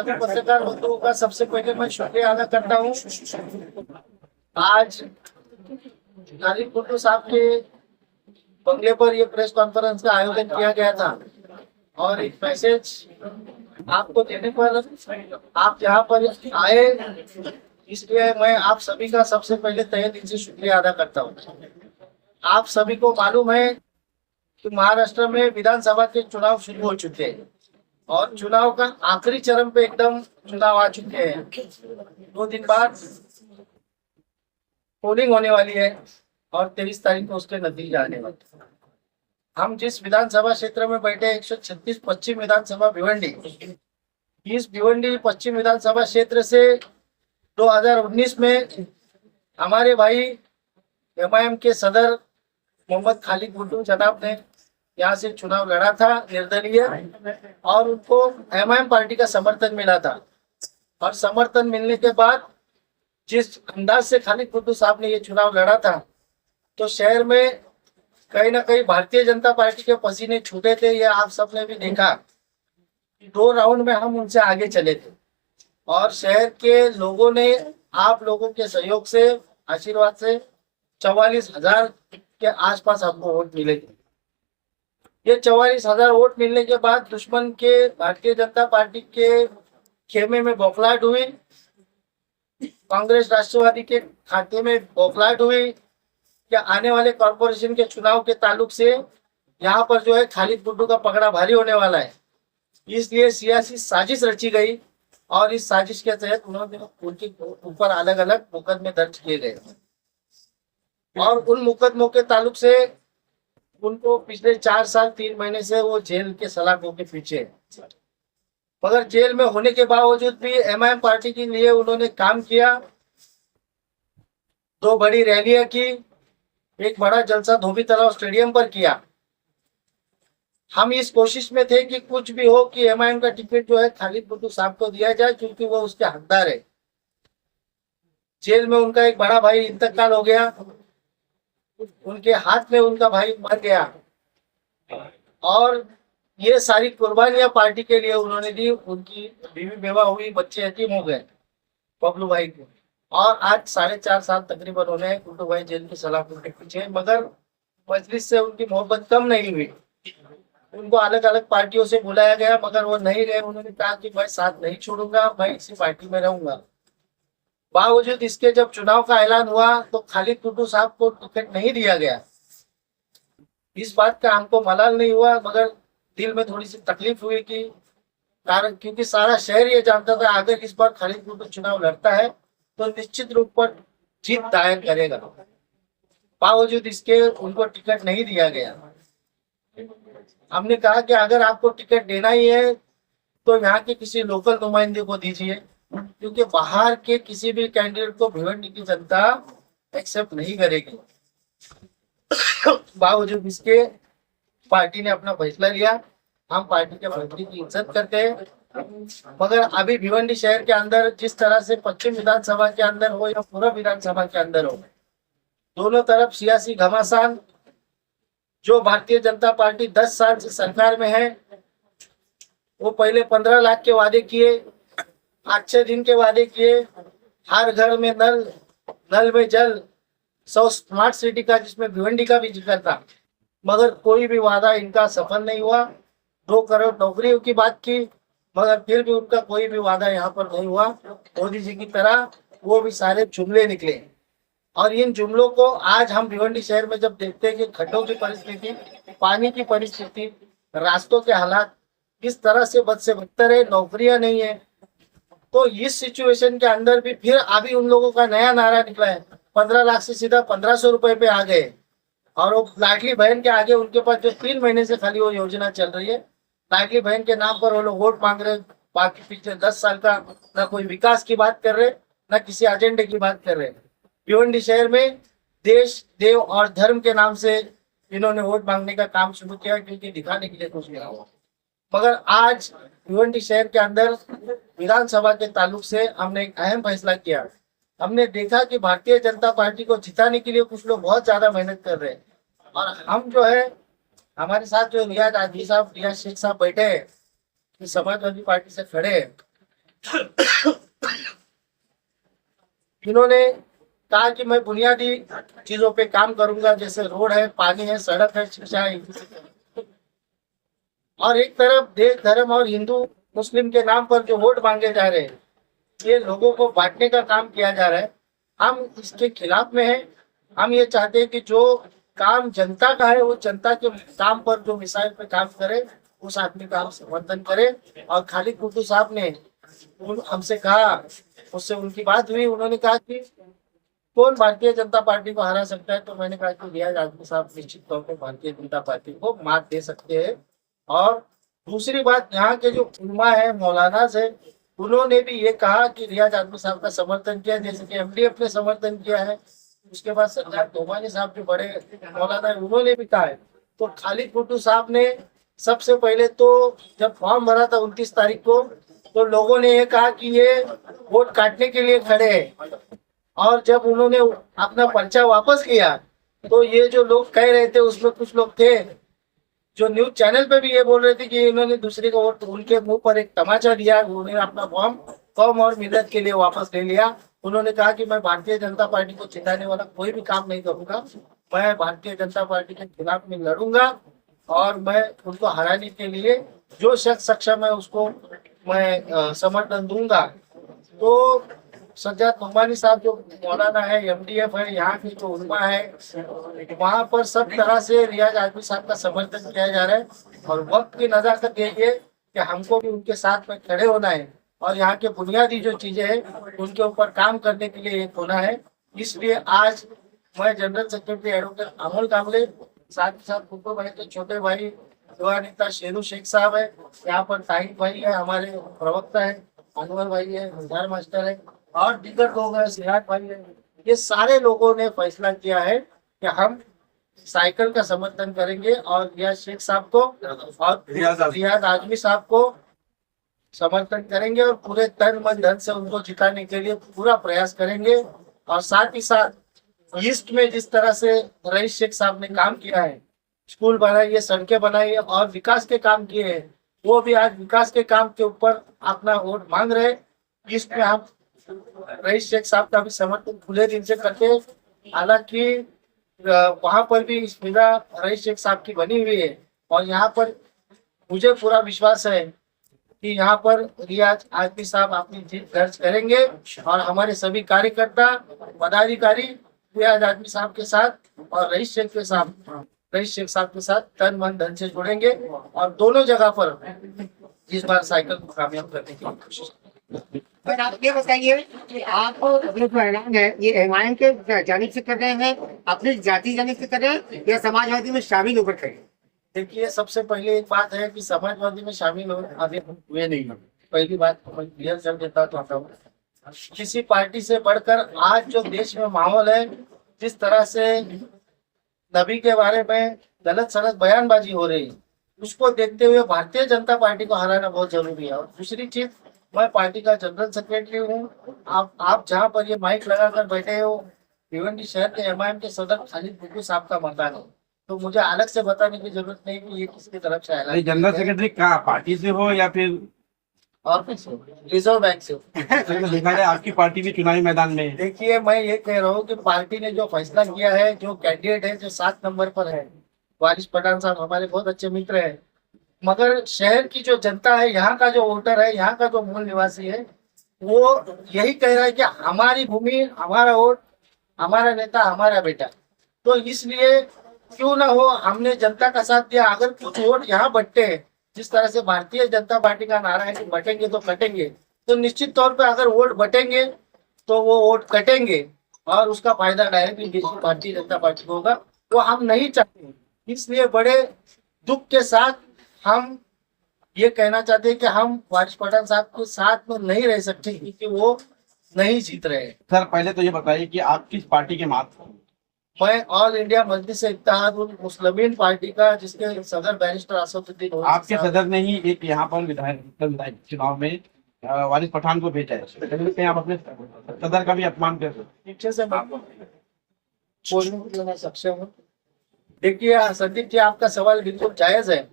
सभी पत्रकार बंधुओं का सबसे पहले मैं शुक्रिया अदा करता हूँ। आज खालिद कुट्टू साहब के बंगले पर ये प्रेस कॉन्फ्रेंस का आयोजन किया गया था और एक मैसेज आपको देने पर आप यहाँ पर आए, इसलिए मैं आप सभी का सबसे पहले तहे दिल से शुक्रिया अदा करता हूँ। आप सभी को मालूम है कि महाराष्ट्र में विधानसभा के चुनाव शुरू हो चुके हैं और चुनाव का आखिरी चरण पे एकदम चुनाव आ चुके हैं। 2 दिन बाद पोलिंग होने वाली है और 23 तारीख को उसके नतीजे आने वाले। हम जिस विधानसभा क्षेत्र में बैठे 136 पश्चिम विधानसभा भिवंडी, इस भिवंडी पश्चिम विधानसभा क्षेत्र से 2019 में हमारे भाई एमआईएम के सदर मोहम्मद खालिद कुट्टू जनाब ने यहाँ से चुनाव लड़ा था निर्दलीय, और उनको एमआईएम पार्टी का समर्थन मिला था। और समर्थन मिलने के बाद जिस अंदाज से खालिद कुट्टू साहब ने ये चुनाव लड़ा था, तो शहर में कहीं ना कहीं भारतीय जनता पार्टी के पसीने छूटे थे। ये आप सबने भी देखा। 2 राउंड में हम उनसे आगे चले थे और शहर के लोगों ने आप लोगों के सहयोग से, आशीर्वाद से 44,000 के आसपास हमको वोट मिले थे। ये 44,000 वोट मिलने के बाद दुश्मन के भारतीय जनता पार्टी के खेमे में बौखलाहट हुई, कांग्रेस राष्ट्रवादी के खाते में बौखलाहट हुई कि आने वाले कॉर्पोरेशन के चुनाव के ताल्लुक से यहाँ पर जो है खालिद कुट्टू का पकड़ा भारी होने वाला है। इसलिए सियासी साजिश रची गई और इस साजिश के तहत उन्होंने उनके ऊपर अलग अलग मुकदमे दर्ज किए गए और उन मुकदमों के ताल्लुक से उनको पिछले 4 साल 3 महीने से वो जेल के सलाखों के पीछे है। मगर जेल में होने के बावजूद भी एमआईएम पार्टी के लिए उन्होंने काम किया। 2 बड़ी रैलियां की, एक बड़ा जलसा धोबी तालाब स्टेडियम पर किया। हम इस कोशिश में थे कि कुछ भी हो कि एमआईएम का टिकट जो है खालिद कुट्टू साहब को दिया जाए, क्योंकि वो उसके हकदार है। जेल में उनका एक बड़ा भाई इंतकाल हो गया, उनके हाथ में उनका भाई मर गया और ये सारी कुर्बानियां पार्टी के लिए उन्होंने दी। उनकी बीवी बेवा हुई, बच्चे यतीम हो गए बबलू भाई को, और आज 4.5 साल तकरीबन होने कुट्टू भाई जेल की सलाखों के पीछे। मगर मजलिस से उनकी मोहब्बत कम नहीं हुई। उनको अलग अलग पार्टियों से बुलाया गया मगर वो नहीं गए। उन्होंने कहा कि मैं साथ नहीं छोड़ूंगा, मैं इसी पार्टी में रहूंगा। बावजूद इसके जब चुनाव का ऐलान हुआ तो खालिद कुट्टू साहब को टिकट नहीं दिया गया। इस बात का हमको मलाल नहीं हुआ, मगर दिल में थोड़ी सी तकलीफ हुई कि कारण, क्योंकि सारा शहर ये जानता था अगर इस बार खालिद कुट्टू चुनाव लड़ता है तो निश्चित रूप पर जीत दायर करेगा। बावजूद इसके उनको टिकट नहीं दिया गया। हमने कहा कि अगर आपको टिकट देना ही है तो यहाँ के किसी लोकल नुमाइंदे को दीजिए, क्योंकि बाहर के किसी भी कैंडिडेट को भिवंडी की जनता एक्सेप्ट नहीं करेगी। बावजूद इसके पार्टी ने अपना फैसला लिया। हम पार्टी के फैसले की इज्जत करते हैं, मगर अभी भिवंडी शहर के अंदर जिस तरह से पश्चिम विधानसभा के अंदर हो या पूर्व विधानसभा के अंदर हो, दोनों तरफ सियासी घमासान। जो भारतीय जनता पार्टी 10 साल से सरकार में है, वो पहले 15 लाख के वादे किए, अच्छे दिन के वादे किए, हर घर में नल, नल में जल, 100 स्मार्ट सिटी का जिसमें भिवंडी का भी जिक्र था, मगर कोई भी वादा इनका सफल नहीं हुआ। 2 करोड़ नौकरियों की बात की, मगर फिर भी उनका कोई भी वादा यहाँ पर नहीं हुआ। मोदी जी की तरह वो भी सारे जुमले निकले। और इन जुमलों को आज हम भिवंडी शहर में जब देखते हैं कि खड्डों की परिस्थिति, पानी की परिस्थिति, रास्तों के हालात किस तरह से बद से बदतर है, नौकरियां नहीं है, तो इस सिचुएशन के अंदर भी फिर अभी उन लोगों का नया नारा निकला है। 15 लाख से सीधा 1500 रुपए पे आ गए। और वो लाडली बहन के आगे उनके पास जो 3 महीने से खाली वो योजना चल रही है, लाडली बहन के नाम पर वो लोग वोट मांग रहे। बाकी पिछले 10 साल का ना कोई विकास की बात कर रहे, ना किसी एजेंडे की बात कर रहे। भिवंडी शहर में देश, देव और धर्म के नाम से इन्होंने वोट मांगने का काम शुरू किया, क्योंकि दिखाने के लिए कुछ नहीं हुआ। मगर आज भिवंडी शहर के अंदर विधानसभा के ताल्लुक से हमने एक अहम फैसला किया। हमने देखा कि भारतीय जनता पार्टी को जिताने के लिए कुछ लोग बहुत ज्यादा मेहनत कर रहे हैं, और हम जो है, हमारे साथ जो रियाज आदमी साहब, रियाज शेख साहब बैठे हैं, समाजवादी पार्टी से खड़े हैं, इन्होंने कहा कि मैं बुनियादी चीजों पे काम करूंगा, जैसे रोड है, पानी है, सड़क है, शिक्षा है। और एक तरफ देश धर्म और हिंदू मुस्लिम के नाम पर जो वोट मांगे जा रहे हैं, ये लोगों को बांटने का काम किया जा रहा है। हम इसके खिलाफ में हैं। हम ये चाहते हैं कि जो काम जनता का है वो जनता के काम पर, जो मिसाइल पे काम करे, उस आदमी का हम समर्थन करें। और खालिद कुट्टू साहब ने हमसे कहा, उससे उनकी बात हुई, उन्होंने कहा कि कौन भारतीय जनता पार्टी को हरा सकता है, तो मैंने कहा कि रियाज आजमी साहब निश्चित तौर पर भारतीय जनता पार्टी को मात दे सकते हैं। और दूसरी बात, यहाँ के जो उलमा है, मौलाना है, उन्होंने भी ये कहा कि रियाज आजमी साहब का समर्थन किया, जैसे कि एमडीएफ ने समर्थन किया है। उसके बाद सरदार तोमानी साहब जो बड़े मौलाना है, उन्होंने भी कहा है। तो खालिद कुट्टू साहब ने सबसे पहले तो जब फॉर्म भरा था 29 तारीख को, तो लोगों ने ये कहा कि ये वोट काटने के लिए खड़े हैं। और जब उन्होंने अपना पर्चा वापस किया, तो ये जो लोग कह रहे थे, उसमें कुछ लोग थे जो न्यूज चैनल पे भी ये बोल रहे थे कि इन्होंने दूसरे को वोट, उनके मुंह पर एक तमाचा दिया। उन्होंने अपना फॉर्म कौम और मिल्लत के लिए वापस ले लिया। उन्होंने कहा कि मैं भारतीय जनता पार्टी को जिताने वाला कोई भी काम नहीं करूंगा, मैं भारतीय जनता पार्टी के खिलाफ में लड़ूंगा और मैं उनको हराने के लिए जो शख्स सक्षम है उसको मैं समर्थन दूंगा। तो सज्जाद नोमानी साहब जो मौलाना है, एमडीएफ है, यहाँ की जो उलमा है, वहाँ पर सब तरह से रियाज आजमी साहब का समर्थन किया जा रहा है। और वक्त की नजाकत यही है कि हमको भी उनके साथ में खड़े होना है और यहाँ के बुनियादी जो चीजें हैं उनके ऊपर काम करने के लिए एक होना है। इसलिए आज मैं जनरल सेक्रेटरी एडवोकेट अमोल कामले, साथ ही साथ कुप्पू भाई के छोटे भाई युवा नेता शेरू शेख साहब है, यहाँ पर ताहिर भाई है, हमारे प्रवक्ता है, अनवर भाई है, गुलजार मास्टर है, और दीगर लोग हैं, सिराज भाई है। ये सारे लोगों ने फैसला किया है कि हम साइकिल का समर्थन करेंगे और रियाज शेख साहब को और रियाज आजमी साहब को समर्थन करेंगे और पूरे तन मन धन से उनको जिताने के लिए पूरा प्रयास करेंगे। और साथ ही साथ ईस्ट में जिस तरह से रईस शेख साहब ने काम किया है, स्कूल बनाई है, सड़कें बनाई है और विकास के काम किए हैं, वो भी आज विकास के काम के ऊपर अपना वोट मांग रहे। ईस्ट में हम रईस शेख साहब का भी समर्थन खुले दिल से करते हैं। हालांकि वहां पर भी सुविधा रईस शेख साहब की बनी हुई है और यहाँ पर मुझे पूरा विश्वास है कि यहाँ पर रियाज आजमी साहब अपनी जीत दर्ज करेंगे और हमारे सभी कार्यकर्ता पदाधिकारी रियाज आजमी साहब के साथ और रईस शेख साहब के साथ तन मन धन से जुड़ेंगे और दोनों जगह पर इस बार साइकिल को कामयाब करने की कोशिश करेंगे। पर आप ये बताइए कि आप अपने जो ऐलान है ये एमआईएम के जानिब से कर रहे हैं, अपनी जाति जानिब से कर रहे हैं या समाजवादी में शामिल होकर कर रहे हैं? देखिए, सबसे पहले एक बात है कि समाजवादी में शामिल अभी हुए नहीं है। पहली बात मैं क्लियर कर देता तो किसी पार्टी से बढ़कर आज जो देश में माहौल है, जिस तरह से नबी के बारे में गलत सलत बयानबाजी हो रही है, उसको देखते हुए भारतीय जनता पार्टी को हराना बहुत जरूरी है। और दूसरी चीज, मैं पार्टी का जनरल सेक्रेटरी हूँ। आप जहाँ पर ये माइक लगाकर बैठे हो, भिवंडी शहर के एमआईएम के सदर खालिद कुट्टू साहब का मकान है, तो मुझे अलग से बताने की जरूरत नहीं कि ये किसकी तरफ से आया। जनरल सेक्रेटरी कहाँ, पार्टी से हो या फिर और कुछ रिजर्व बैंक से? देखा जाए आपकी पार्टी भी चुनावी मैदान में है। देखिए, मैं ये कह रहा हूँ कि पार्टी ने जो फैसला किया है, जो कैंडिडेट है जो 7 नंबर पर है, वारिस पठान साहब हमारे बहुत अच्छे मित्र हैं, मगर शहर की जो जनता है, यहाँ का जो वोटर है, यहाँ का जो मूल निवासी है, वो यही कह रहा है कि हमारी भूमि, हमारा वोट, हमारा नेता, हमारा बेटा। तो इसलिए क्यों ना हो, हमने जनता का साथ दिया। अगर कुछ वोट यहाँ बटते हैं, जिस तरह से भारतीय जनता पार्टी का नारा है कि बटेंगे तो कटेंगे, तो निश्चित तौर पे अगर वोट बटेंगे तो वो वोट कटेंगे और उसका फायदा डायरेक्टली भारतीय जनता पार्टी को होगा। वो हम नहीं चाहते। इसलिए बड़े दुख के साथ हम ये कहना चाहते हैं कि हम वारिस पठान साहब के साथ में नहीं रह सकते क्योंकि वो नहीं जीत रहे हैं। सर, पहले तो ये बताइए कि आप किस पार्टी के मात्र? मैं ऑल इंडिया मजलिस इत्तेहादुल मुस्लिमीन पार्टी का, जिसके सदर बैरिस्टर असदुद्दीन ओवैसी आपके सदर ने ही एक यहाँ पर विधायक चुनाव में वारिस पठान को भेजा है, कहीं आप अपने सदर का भी अपमान कर रहे हैं। पीछे से मैं बोलने के लिए सक्षम हूँ। देखिए संदीप जी, आपका सवाल बिल्कुल जायज है,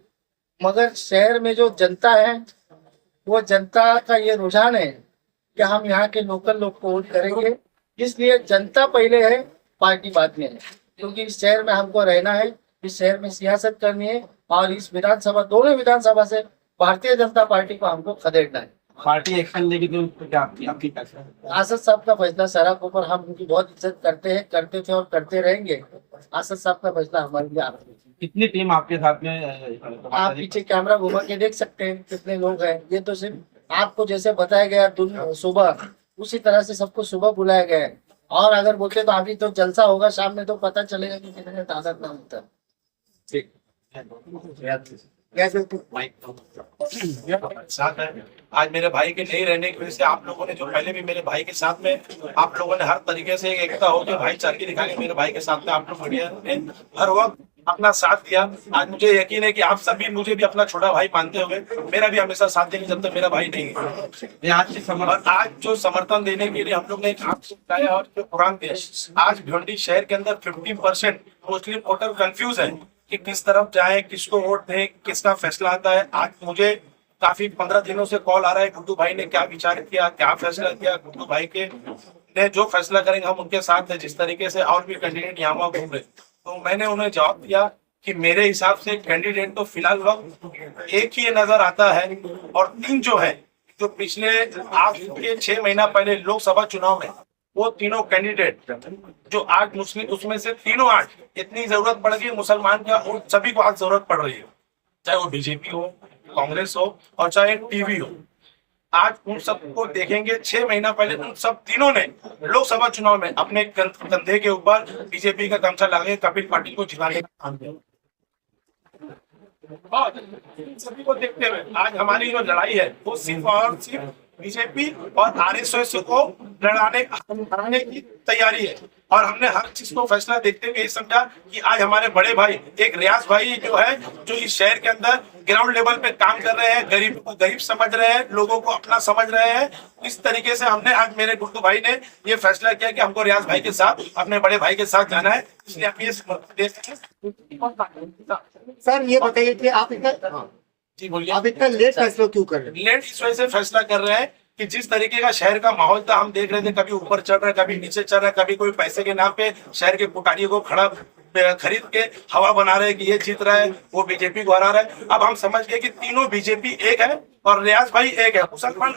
मगर शहर में जो जनता है वो जनता का ये रुझान है कि हम यहाँ के लोकल लोग को वोट करेंगे। इसलिए जनता पहले है, पार्टी बाद में है, क्योंकि इस शहर में हमको रहना है, इस शहर में सियासत करनी है और इस विधानसभा, दोनों विधानसभा से भारतीय जनता पार्टी को हमको खदेड़ना है। पार्टी एक्शन लेगी तो उस पर क्या आपकी कैसा है? आसद साहब का फैसला सारा के ऊपर हम उनकी बहुत इज्जत करते हैं, करते थे और करते रहेंगे। आसद साहब का फैसला हमारे लिए आप, कितनी टीम आपके साथ में आप पीछे कैमरा घुमा के देख सकते हैं कितने लोग हैं। ये तो सिर्फ आपको जैसे बताया गया सुबह, उसी तरह से सबको सुबह बुलाया गया है। और अगर बोलते तो अभी तो जलसा होगा, शाम में तो पता चलेगा कि कितने तादाद में होता है। ठीक साथ है। आज मेरे भाई के नहीं रहने की वजह से आप लोगों ने, जो पहले भी मेरे भाई के साथ में आप लोगों ने हर तरीके से एक एकता होकर भाईचारगी दिखा के मेरे भाई के साथ में आप लोग मीडिया ने हर वक्त अपना साथ दिया। आज मुझे यकीन है कि आप सभी मुझे भी अपना छोटा भाई मानते होंगे, मेरा भी हमेशा साथ देंगे जब तक मेरा भाई नहीं है। और आज जो समर्थन देने के लिए हम लोग ने एक आप बताया और जो कुरान दिया, आज भिवंडी शहर के अंदर 50% मुस्लिम वोटर कंफ्यूज है कि किस तरफ जाए, किसको वोट दें, किसका फैसला आता है। आज मुझे काफी 15 दिनों से कॉल आ रहा है, गुड्डू भाई ने क्या विचार किया, क्या फैसला किया। गुड्डू भाई के ने जो फैसला करेंगे हम उनके साथ है। जिस तरीके से और भी कैंडिडेट यहाँ वहाँ घूम रहे, तो मैंने उन्हें जवाब दिया कि मेरे हिसाब से कैंडिडेट तो फिलहाल वक्त एक ही नजर आता है, और 3 जो है, जो पिछले आज के 6 महीना पहले लोकसभा चुनाव में वो तीनों कैंडिडेट जो आज मुस्लिम, उसमें से तीनों आज इतनी जरूरत पड़ गई मुसलमान का, उन सभी को आज जरूरत पड़ रही है, चाहे वो बीजेपी हो, कांग्रेस हो और चाहे टीवी हो। आज उन सबको देखेंगे, 6 महीना पहले उन सब तीनों ने लोकसभा चुनाव में अपने कंधे के ऊपर बीजेपी का गमछा लगा के कपिल पाटिल को जिताने का काम किया। और सभी को देखते हुए आज हमारी जो लड़ाई है वो सिर्फ और सिर्फ बीजेपी और आरएसएस को हराने की तैयारी है। और हमने हर चीज को फैसला देखते हुए ये समझा कि आज हमारे बड़े भाई, एक रियाज भाई जो है, जो इस शहर के अंदर ग्राउंड लेवल पे काम कर रहे हैं, गरीब को गरीब समझ रहे हैं, लोगों को अपना समझ रहे हैं। इस तरीके से हमने आज, मेरे गुड्डू भाई ने ये फैसला किया कि हमको रियाज भाई के साथ, अपने बड़े भाई के साथ जाना है। इसलिए आप ये सर ये बताइए कि आप इतना, जी बोलिए, आप इतना लेट फैसला क्यों कर रहे हैं? लेट इस वजह से फैसला कर रहे हैं कि जिस तरीके का शहर का माहौल था, हम देख रहे थे कभी ऊपर चढ़ रहा है, कभी नीचे चढ़ रहा है, कभी कोई पैसे के नाम पे शहर के पुकारियों को खड़ा खरीद के हवा बना रहे हैं कि ये जीत रहा है, वो बीजेपी को हरा रहा है। अब हम समझ गए कि तीनों बीजेपी एक है और रियाज भाई एक है। मुसलमान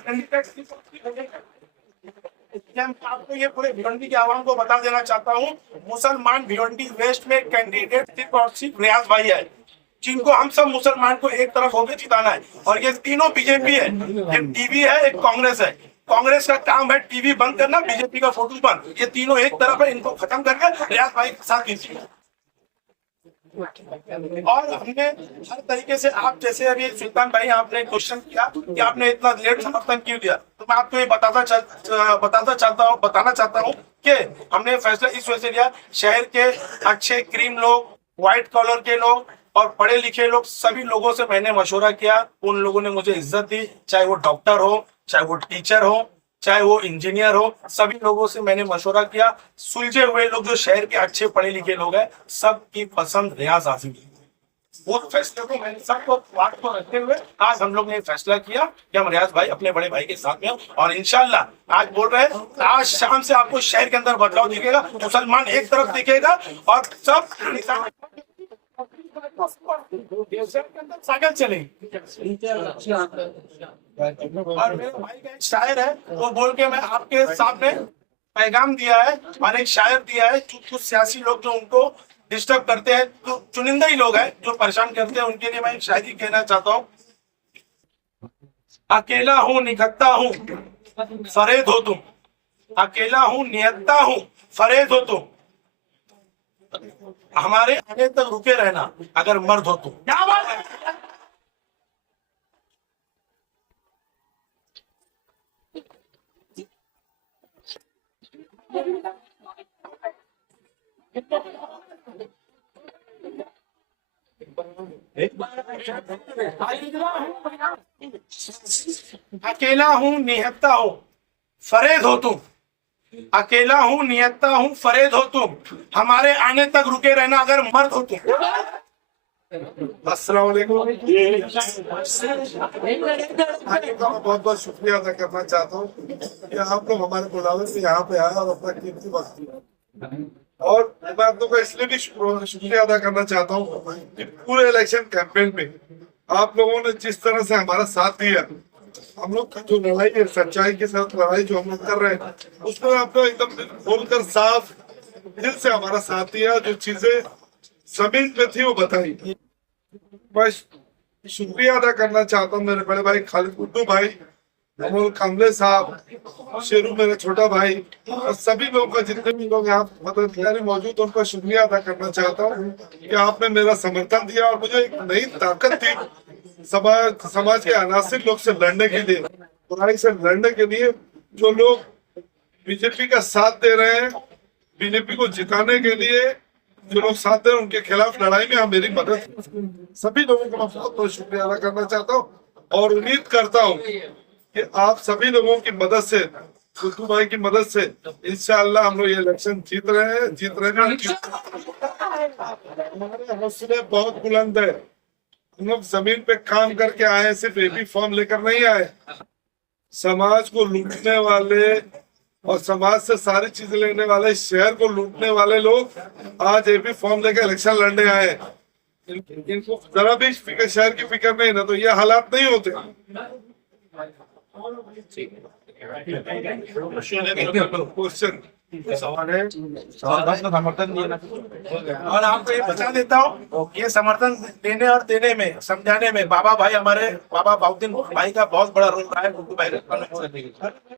आपको ये पूरे भिवंडी के आवाम को बता देना चाहता हूँ, मुसलमान भिवंडी वेस्ट में कैंडिडेट सिर्फ और सिर्फ रियाज भाई है, जिनको हम सब मुसलमान को एक तरफ होकर जिताना है। और ये तीनों बीजेपी है, एक टीवी है, एक कांग्रेस है। कांग्रेस का काम है टीवी बंद करना, बीजेपी का फोटो बंद। ये तीनों एक तरफ है, इनको खत्म करके रियाज भाई के साथ कीजिए। और हमने हर तरीके से, आप जैसे अभी सुल्तान भाई आपने क्वेश्चन किया कि आपने इतना लेट समर्थन क्यों दिया, तो मैं आपको ये बताना चाहता हूँ कि हमने फैसला इस वजह से लिया, शहर के अच्छे क्रीम लोग, व्हाइट कॉलर के लोग और पढ़े लिखे लोग, सभी लोगों से मैंने मशवरा किया। उन लोगों ने मुझे इज्जत दी, चाहे वो डॉक्टर हो, चाहे वो टीचर हो, चाहे वो इंजीनियर हो, सभी लोगों से मैंने मशवरा किया। सुलझे हुए लोग जो शहर के अच्छे पढ़े लिखे लोग हैं, सबकी पसंद रियाज आसिम की। उस फैसले को मैंने सबको बात को रखते हुए आज हम लोग ने फैसला किया कि हम रियाज भाई अपने बड़े भाई के साथ में, और इंशाल्लाह आज बोल रहे हैं, आज शाम से आपको शहर के अंदर बदलाव दिखेगा, मुसलमान एक तरफ दिखेगा और सब साइकिल चलेंगे। और मेरे भाई का एक शायर है, वो बोल के मैं आपके सामने पैगाम दिया है और एक शायर दिया है। कुछ सियासी लोग जो उनको डिस्टर्ब करते हैं, तो चुनिंदा ही लोग हैं जो परेशान करते हैं, उनके लिए मैं एक शायरी कहना चाहता हूँ। अकेला हूँ निखरता हूँ फरेद हो तुम, अकेला हूँ निहत्ता हूँ फरेद हो तुम, हमारे आने तक रुके रहना अगर मर्द हो तुम। क्या बात है। अकेला हूँ निहत्ता हूँ फरेद हो तुम, अकेला हूँ नियत्ता हूँ फरेद हो तुम, हमारे आने तक रुके रहना अगर मर्द हो तुम। अस्सलाम वालेकुम। भाई का मैं बहुत बहुत शुक्रिया अदा करना चाहता हूँ कि आप लोग हमारे बुलावे से यहाँ पे आए और अपना कीमती वक्त दिया। और मैं आप लोगों का इसलिए भी शुक्रिया अदा करना चाहता हूँ कि पूरे इलेक्शन कैंपेन में आप लोगों ने जिस तरह से हमारा साथ दिया, हम लोग की जो लड़ाई है, सच्चाई के साथ लड़ाई जो हम लोग कर रहे हैं, उसमें आप लोग एकदम दिल खोलकर साफ दिल से हमारा साथ दिया। जो चीजें जमीन पे थी वो बताई। मैं शुक्रिया अदा करना चाहता हूँ मेरे बड़े भाई खालिद गुड्डू भाई, अमोल कामले साहब, शेरू मेरा छोटा भाई और सभी लोगों का, जितने भी लोग यहाँ मदद मौजूद, उनका शुक्रिया अदा करना चाहता हूँ कि आपने मेरा समर्थन दिया और मुझे एक नई ताकत दी समाज के अनासिर लोग से लड़ने के लिए, बुराई से लड़ने के लिए। जो लोग बीजेपी का साथ दे रहे हैं, बीजेपी को जिताने के लिए जो लोग साथ दे रहे हैं, उनके खिलाफ लड़ाई में मेरी मदद, सभी लोगों का मैं बहुत बहुत शुक्रिया अदा करना चाहता हूँ और उम्मीद करता हूँ कि आप सभी लोगों की मदद से, गुड्डू भाई की मदद से इंशाअल्लाह हम लोग ये इलेक्शन जीत रहे हैं। हमारे हौसले बहुत बुलंद है। हम लोग जमीन पे काम करके आए, सिर्फ एबी फॉर्म लेकर नहीं आए। समाज को लूटने वाले और समाज से सारी चीजें लेने वाले, शहर को लूटने वाले लोग आज एबी फॉर्म लेकर इलेक्शन लड़ने आए। इनको जरा भी शहर की फिक्र नहीं ना, तो ये हालात नहीं होते। क्वेश्चन समर्थन दिए ना। और आपको ये बता देता हूँ, ये समर्थन देने और देने में, समझाने में बाबा भाई, हमारे बाबा बाउद्दीन भाई का बहुत बड़ा रोल रहा है गुड्डू भाई का।